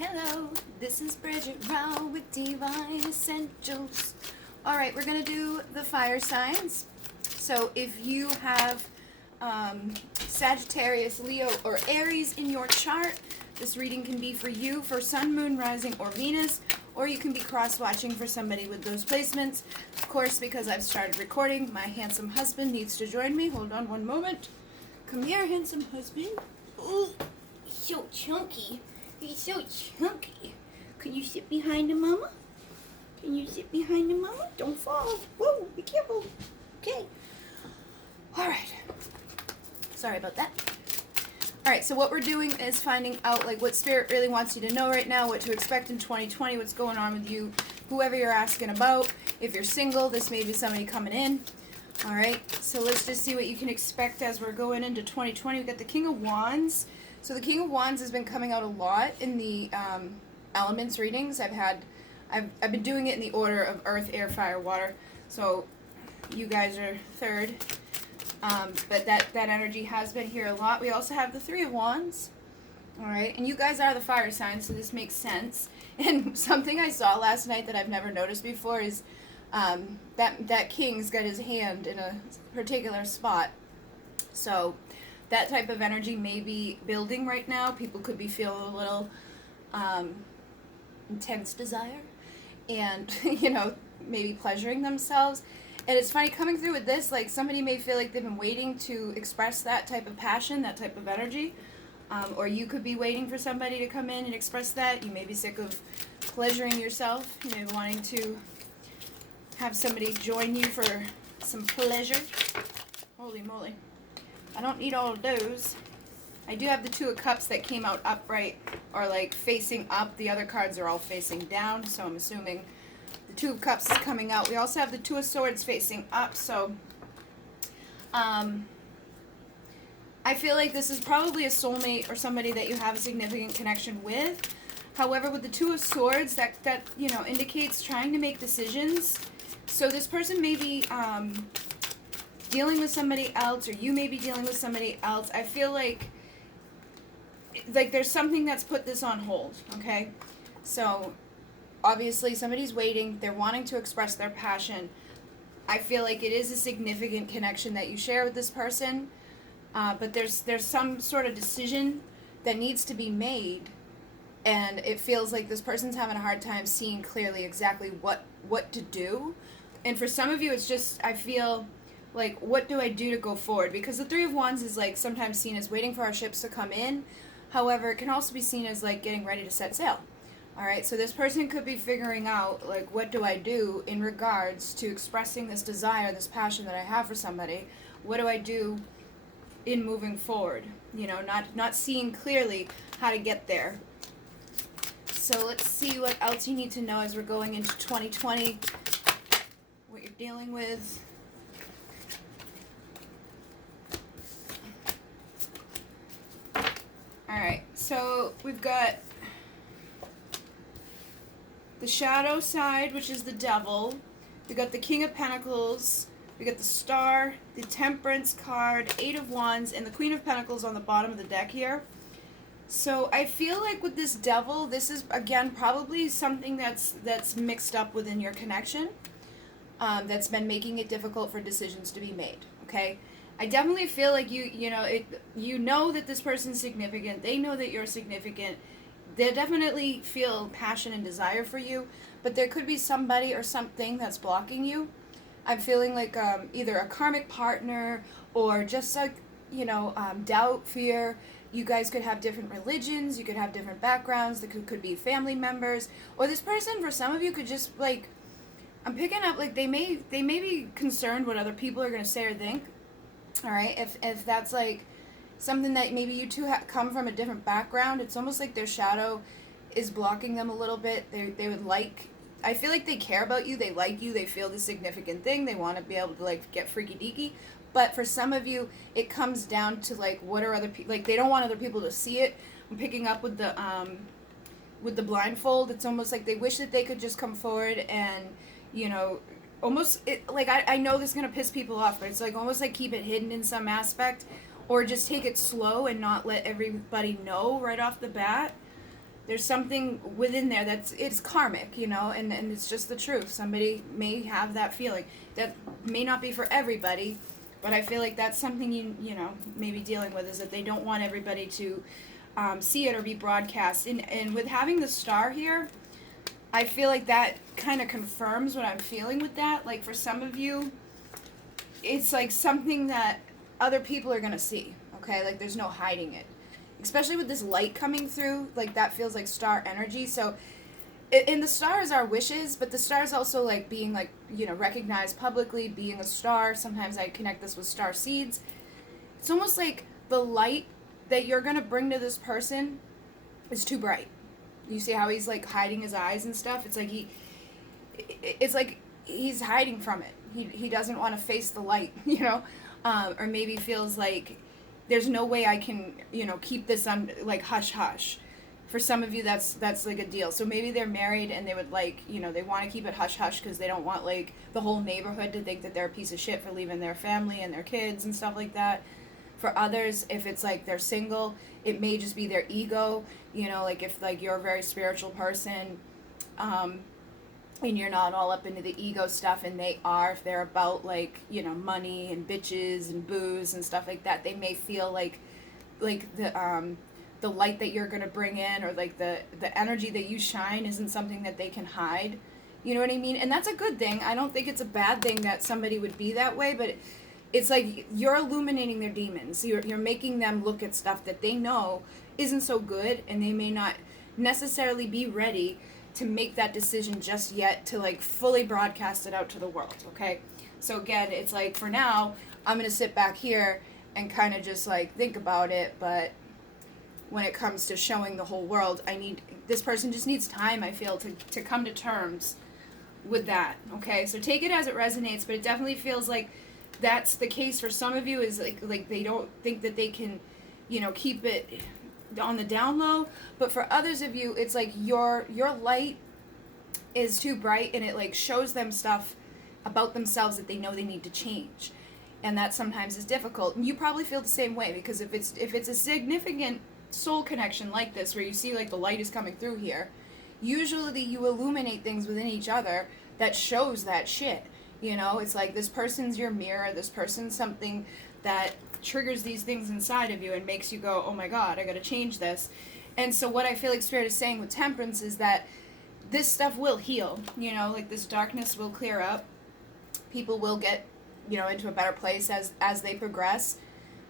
Hello, this is Bridget Rau with Divine Essentials. Alright, we're going to do the fire signs. So if you have Sagittarius, Leo, or Aries in your chart, this reading can be for you for Sun, Moon, Rising, or Venus, or you can be cross-watching for somebody with those placements. Of course, because I've started recording, my handsome husband needs to join me. Hold on one moment. Come here, handsome husband. Ooh, he's so chunky. He's so chunky. Can you sit behind the mama? Can you sit behind the mama? Don't fall. Whoa, be careful. Okay. Alright. Sorry about that. Alright, so what we're doing is finding out like what Spirit really wants you to know right now, what to expect in 2020, what's going on with you, whoever you're asking about. If you're single, this may be somebody coming in. Alright, so let's just see what you can expect as we're going into 2020. We've got the King of Wands. So the King of Wands has been coming out a lot in the elements readings. I've been doing it in the order of Earth, Air, Fire, Water. So you guys are third. But that energy has been here a lot. We also have the Three of Wands. Alright, and you guys are the fire signs, so this makes sense. And something I saw last night that I've never noticed before is that king's got his hand in a particular spot. So that type of energy may be building right now. People could be feeling a little intense desire and, you know, maybe pleasuring themselves. And it's funny coming through with this, like somebody may feel like they've been waiting to express that type of passion, that type of energy. Or you could be waiting for somebody to come in and express that. You may be sick of pleasuring yourself. You may be wanting to have somebody join you for some pleasure. Holy moly. I don't need all of those. I do have the Two of Cups that came out upright or like facing up. The other cards are all facing down, so I'm assuming the Two of Cups is coming out. We also have the Two of Swords facing up, so I feel like this is probably a soulmate or somebody that you have a significant connection with. However, with the Two of Swords, that you know indicates trying to make decisions. So this person may be dealing with somebody else, or you may be dealing with somebody else. I feel like there's something that's put this on hold, okay? So obviously somebody's waiting, they're wanting to express their passion. I feel like it is a significant connection that you share with this person, but there's some sort of decision that needs to be made, and it feels like this person's having a hard time seeing clearly exactly what to do. And for some of you, it's just, I feel like, what do I do to go forward? Because the Three of Wands is like sometimes seen as waiting for our ships to come in. However, it can also be seen as like getting ready to set sail. Alright, so this person could be figuring out like, what do I do in regards to expressing this desire, this passion that I have for somebody? What do I do in moving forward? You know, not seeing clearly how to get there. So let's see what else you need to know as we're going into 2020. What you're dealing with. Alright, so we've got the shadow side, which is the devil. We got the King of Pentacles. We got the Star, the Temperance card, Eight of Wands, and the Queen of Pentacles on the bottom of the deck here. So I feel like with this devil, this is, again, probably something that's mixed up within your connection. That's been making it difficult for decisions to be made, okay? I definitely feel like you know that this person's significant. They know that you're significant. They definitely feel passion and desire for you, but there could be somebody or something that's blocking you. I'm feeling like either a karmic partner or just like, you know, doubt, fear. You guys could have different religions. You could have different backgrounds. There could be family members. Or this person, for some of you, could just like, I'm picking up like they may be concerned what other people are going to say or think. All right, if that's like something that maybe you two come from a different background, it's almost like their shadow is blocking them a little bit. They would like, I feel like they care about you, they like you, they feel the significant thing, they want to be able to like get freaky deaky. But for some of you, it comes down to like, what are other people, like they don't want other people to see it. I'm picking up with the blindfold. It's almost like they wish that they could just come forward and, you know, almost, like, I know this is going to piss people off, but it's like almost like keep it hidden in some aspect, or just take it slow and not let everybody know right off the bat. there's something within there it's karmic, you know, and it's just the truth. Somebody may have that feeling. That may not be for everybody, but I feel like that's something you know, maybe dealing with, is that they don't want everybody to see it or be broadcast. And with having the star here, I feel like that kind of confirms what I'm feeling with that. Like, for some of you, it's like something that other people are going to see, okay? Like, there's no hiding it. Especially with this light coming through, like, that feels like star energy. So, and the stars are wishes, but the stars also, like, being, like, you know, recognized publicly, being a star. Sometimes I connect this with star seeds. It's almost like the light that you're going to bring to this person is too bright. You see how he's, like, hiding his eyes and stuff? It's like it's like he's hiding from it. He doesn't want to face the light, you know? Or maybe feels like there's no way I can, you know, keep this on, like, hush hush. For some of you, that's like a deal. So maybe they're married and they would, like, you know, they want to keep it hush hush because they don't want, like, the whole neighborhood to think that they're a piece of shit for leaving their family and their kids and stuff like that. For others, if it's like they're single, it may just be their ego, you know, like if, like, you're a very spiritual person, and you're not all up into the ego stuff, and they are, if they're about, like, you know, money and bitches and booze and stuff like that, they may feel like the light that you're going to bring in, or like the energy that you shine isn't something that they can hide. You know what I mean? And that's a good thing. I don't think it's a bad thing that somebody would be that way, but it's like you're illuminating their demons. You're making them look at stuff that they know isn't so good, and they may not necessarily be ready to make that decision just yet to, like, fully broadcast it out to the world, okay? So again, it's like, for now, I'm going to sit back here and kind of just, like, think about it, but when it comes to showing the whole world, this person just needs time, I feel, to come to terms with that, okay? So take it as it resonates, but it definitely feels like that's the case for some of you, is like they don't think that they can, you know, keep it on the down low. But for others of you, it's like your light is too bright, and it, like, shows them stuff about themselves that they know they need to change. And that sometimes is difficult. And you probably feel the same way, because if it's a significant soul connection like this, where you see, like, the light is coming through here, usually you illuminate things within each other that shows that shit. You know, it's like this person's your mirror, this person's something that triggers these things inside of you and makes you go, oh my God, I gotta change this. And so what I feel like Spirit is saying with Temperance is that this stuff will heal, you know, like this darkness will clear up. People will get, you know, into a better place as they progress.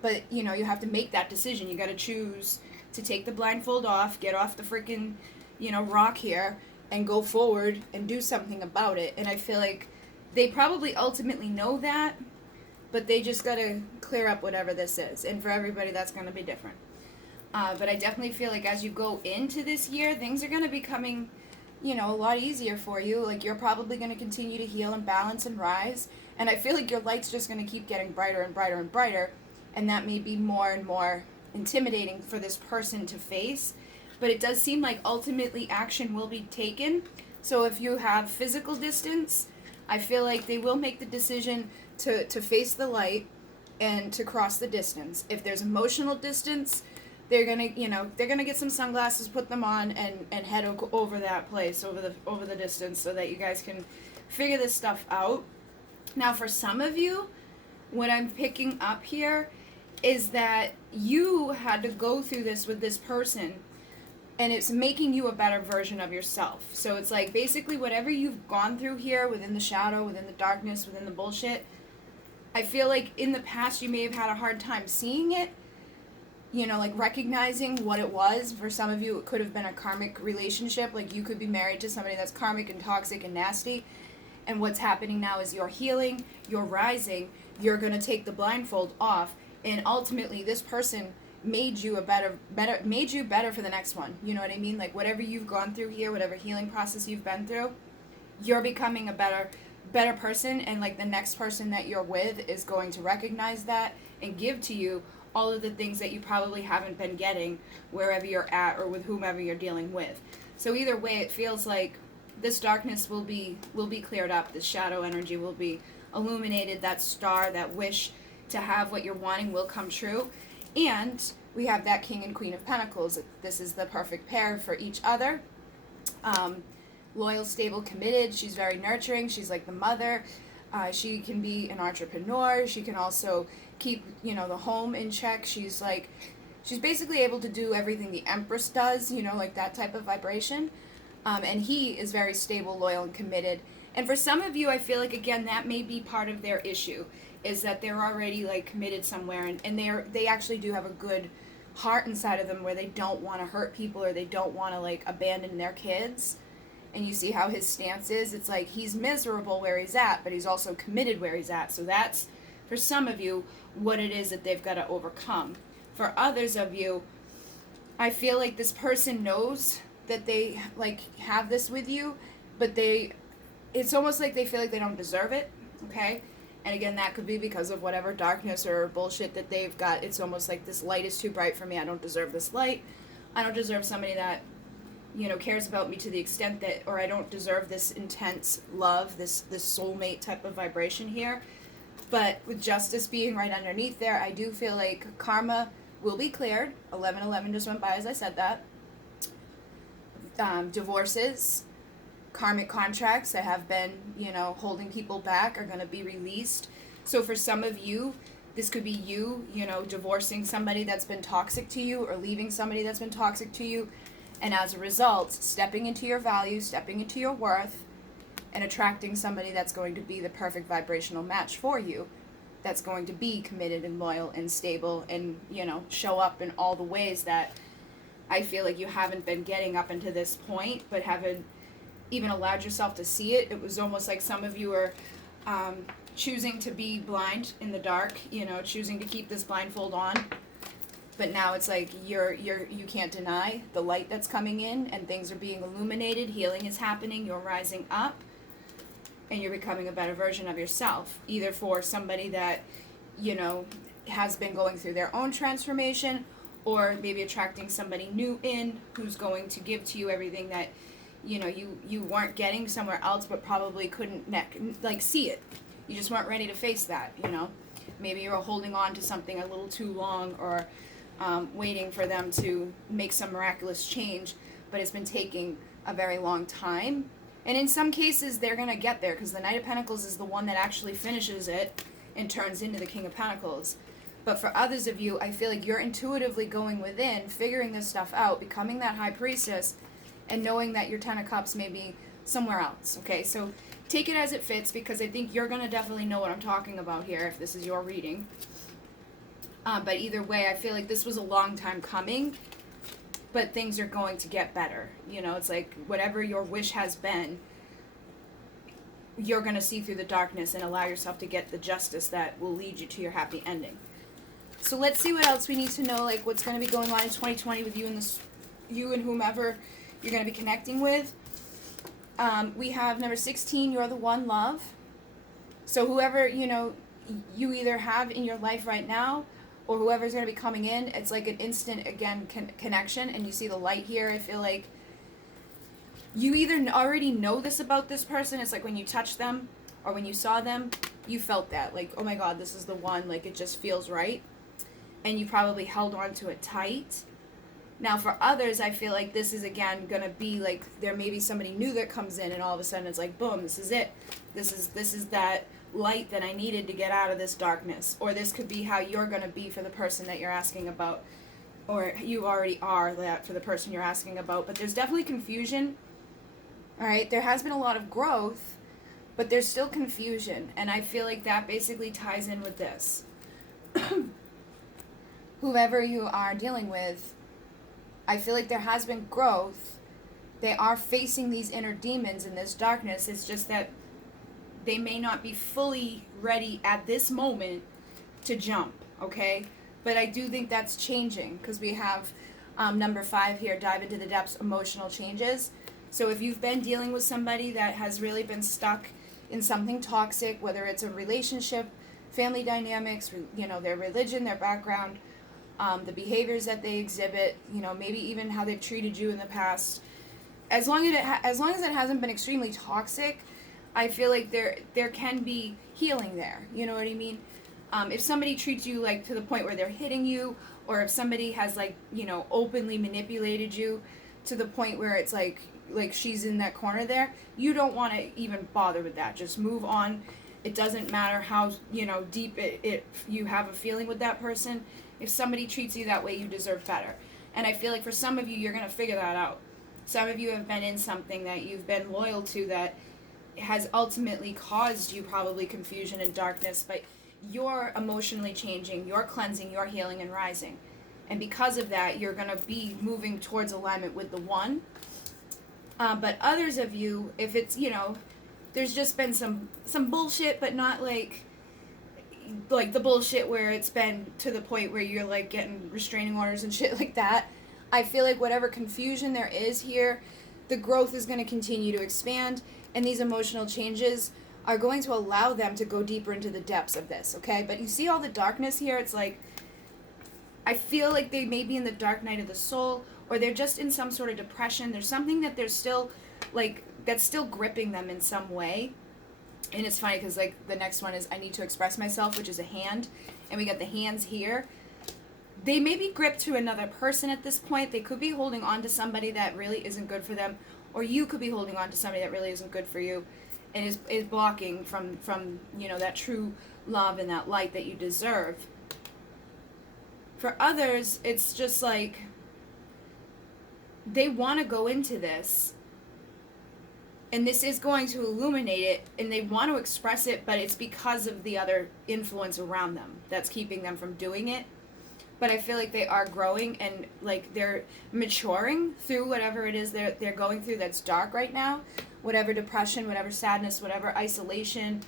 But, you know, you have to make that decision. You gotta choose to take the blindfold off, get off the freaking, you know, rock here, and go forward and do something about it. And I feel like they probably ultimately know that, but they just gotta clear up whatever this is. And for everybody, that's gonna be different. But I definitely feel like as you go into this year, things are gonna be coming, you know, a lot easier for you. Like, you're probably gonna continue to heal and balance and rise. And I feel like your light's just gonna keep getting brighter and brighter and brighter. And that may be more and more intimidating for this person to face. But it does seem like ultimately action will be taken. So if you have physical distance, I feel like they will make the decision to face the light and to cross the distance. If there's emotional distance, they're gonna get some sunglasses, put them on, and head over that place, over the distance, so that you guys can figure this stuff out. Now, for some of you, what I'm picking up here is that you had to go through this with this person, and it's making you a better version of yourself. So it's like, basically, whatever you've gone through here, within the shadow, within the darkness, within the bullshit, I feel like in the past you may have had a hard time seeing it, you know, like recognizing what it was. For some of you, it could have been a karmic relationship. Like, you could be married to somebody that's karmic and toxic and nasty. And what's happening now is you're healing, you're rising, you're going to take the blindfold off. And ultimately, this person made you made you better for the next one. You know what I mean? Like, whatever you've gone through here, whatever healing process you've been through, you're becoming a better person. And, like, the next person that you're with is going to recognize that and give to you all of the things that you probably haven't been getting wherever you're at or with whomever you're dealing with. So either way, it feels like this darkness will be cleared up. This shadow energy will be illuminated. That star, that wish to have what you're wanting will come true. And we have that King and Queen of Pentacles. This is the perfect pair for each other. Loyal, stable, committed. She's very nurturing. She's like the mother. She can be an entrepreneur. She can also keep, the home in check. She's basically able to do everything the Empress does, like that type of vibration. And he is very stable, loyal, and committed. And for some of you, I feel like, again, that may be part of their issue, is that they're already, like, committed somewhere, and they actually do have a good heart inside of them where they don't want to hurt people, or they don't want to, like, abandon their kids. And you see how his stance is. It's like he's miserable where he's at, but he's also committed where he's at. So that's, for some of you, what it is that they've got to overcome. For others of you, I feel like this person knows that they, like, have this with you, but it's almost like they feel like they don't deserve it, okay? And again, that could be because of whatever darkness or bullshit that they've got. It's almost like this light is too bright for me. I don't deserve this light. I don't deserve somebody that, cares about me to the extent that, or I don't deserve this intense love, this soulmate type of vibration here. But with justice being right underneath there, I do feel like karma will be cleared. 11/11 just went by as I said that. Divorces, karmic contracts that have been, holding people back are going to be released. So for some of you, this could be you, divorcing somebody that's been toxic to you, or leaving somebody that's been toxic to you. And as a result, stepping into your values, stepping into your worth, and attracting somebody that's going to be the perfect vibrational match for you, that's going to be committed and loyal and stable and, show up in all the ways that I feel like you haven't been getting up until this point, but haven't even allowed yourself to see it. It was almost like some of you are choosing to be blind in the dark, choosing to keep this blindfold on. But now it's like you can't deny the light that's coming in, and things are being illuminated, healing is happening, you're rising up, and you're becoming a better version of yourself, either for somebody that, has been going through their own transformation, or maybe attracting somebody new in who's going to give to you everything that, you weren't getting somewhere else, but probably couldn't see it. You just weren't ready to face that, Maybe you're holding on to something a little too long, or waiting for them to make some miraculous change, but it's been taking a very long time. And in some cases, they're going to get there, because the Knight of Pentacles is the one that actually finishes it and turns into the King of Pentacles. But for others of you, I feel like you're intuitively going within, figuring this stuff out, becoming that High Priestess, and knowing that your Ten of Cups may be somewhere else, okay? So take it as it fits, because I think you're going to definitely know what I'm talking about here if this is your reading. But either way, I feel like this was a long time coming, but things are going to get better. It's like whatever your wish has been, you're going to see through the darkness and allow yourself to get the justice that will lead you to your happy ending. So let's see what else we need to know, like what's going to be going on in 2020 with you and whomever you're going to be connecting with. We have number 16, you're the one, love. So whoever, you either have in your life right now, or whoever's going to be coming in, it's like an instant, again, connection. And you see the light here. I feel like you either already know this about this person. It's like when you touched them or when you saw them, you felt that. Like, oh my God, this is the one. Like, it just feels right. And you probably held on to it tight. Now, for others, I feel like this is, again, going to be like there may be somebody new that comes in, and all of a sudden it's like, boom, this is it. This is that light that I needed to get out of this darkness. Or this could be how you're going to be for the person that you're asking about, or you already are that for the person you're asking about. But there's definitely confusion. All right, there has been a lot of growth, but there's still confusion, and I feel like that basically ties in with this. Whoever you are dealing with, I feel like there has been growth. They are facing these inner demons in this darkness. It's just that they may not be fully ready at this moment to jump, okay? But I do think that's changing, because we have number 5 here, dive into the depths, emotional changes. So if you've been dealing with somebody that has really been stuck in something toxic, whether it's a relationship, family dynamics, their religion, their background, the behaviors that they exhibit, maybe even how they've treated you in the past, as long as it hasn't been extremely toxic, I feel like there can be healing there. You know what I mean? If somebody treats you like to the point where they're hitting you, or if somebody has like, you know, openly manipulated you to the point where it's like she's in that corner there, you don't want to even bother with that. Just move on. It doesn't matter how, you know, deep it you have a feeling with that person. If somebody treats you that way, you deserve better. And I feel like for some of you, you're going to figure that out. Some of you have been in something that you've been loyal to that has ultimately caused you probably confusion and darkness, but you're emotionally changing, you're cleansing, you're healing and rising. And because of that, you're going to be moving towards alignment with the one. But others of you, if it's, you know, there's just been some bullshit, but not like the bullshit where it's been to the point where you're like getting restraining orders and shit like that. I feel like whatever confusion there is here, the growth is going to continue to expand, and these emotional changes are going to allow them to go deeper into the depths of this, okay? But you see all the darkness here? It's like, I feel like they may be in the dark night of the soul, or they're just in some sort of depression. There's something that they're still, like, that's still gripping them in some way. And it's funny because, like, the next one is I need to express myself, which is a hand. And we got the hands here. They may be gripped to another person at this point. They could be holding on to somebody that really isn't good for them. Or you could be holding on to somebody that really isn't good for you. And is blocking from, you know, that true love and that light that you deserve. For others, it's just like they want to go into this. And this is going to illuminate it, and they want to express it, but it's because of the other influence around them that's keeping them from doing it. But I feel like they are growing, and like they're maturing through whatever it is they're going through that's dark right now. Whatever depression, whatever sadness, whatever isolation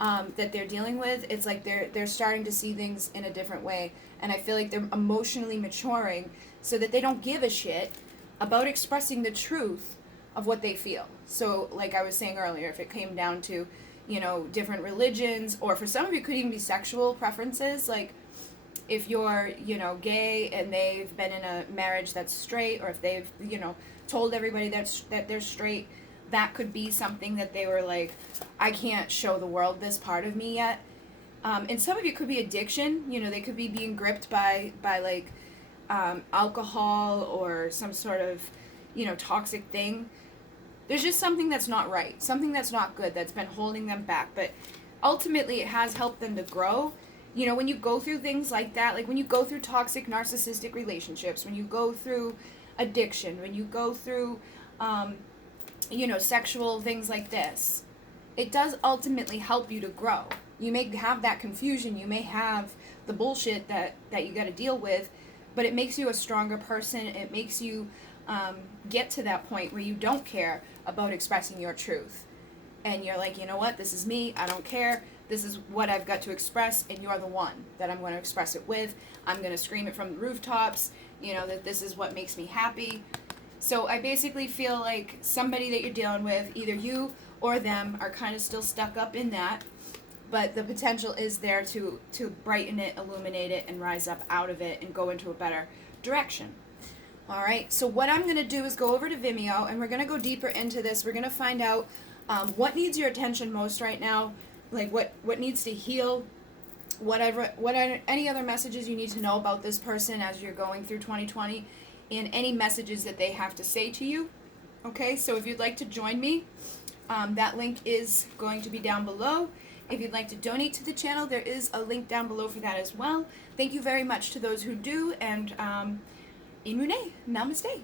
that they're dealing with, it's like they're starting to see things in a different way. And I feel like they're emotionally maturing so that they don't give a shit about expressing the truth of what they feel. So like I was saying earlier, if it came down to, you know, different religions, or for some of you it could even be sexual preferences, like if you're, you know, gay and they've been in a marriage that's straight, or if they've, you know, told everybody that they're straight, that could be something that they were like, I can't show the world this part of me yet. And some of you could be addiction. You know, they could be being gripped by like alcohol or some sort of, you know, toxic thing. There's just something that's not right, something that's not good, that's been holding them back. But ultimately, it has helped them to grow. You know, when you go through things like that, like when you go through toxic narcissistic relationships, when you go through addiction, when you go through, you know, sexual things like this, it does ultimately help you to grow. You may have that confusion, you may have the bullshit that you got to deal with, but it makes you a stronger person. It makes you get to that point where you don't care about expressing your truth. And you're like, you know what, this is me, I don't care. This is what I've got to express, and you're the one that I'm going to express it with. I'm going to scream it from the rooftops, you know, that this is what makes me happy. So I basically feel like somebody that you're dealing with, either you or them, are kind of still stuck up in that. But the potential is there to brighten it, illuminate it, and rise up out of it and go into a better direction. All right, so what I'm going to do is go over to Vimeo, and we're going to go deeper into this. We're going to find out what needs your attention most right now, like what needs to heal, what are any other messages you need to know about this person as you're going through 2020, and any messages that they have to say to you. Okay, so if you'd like to join me, that link is going to be down below. If you'd like to donate to the channel, there is a link down below for that as well. Thank you very much to those who do, and Inune, namaste.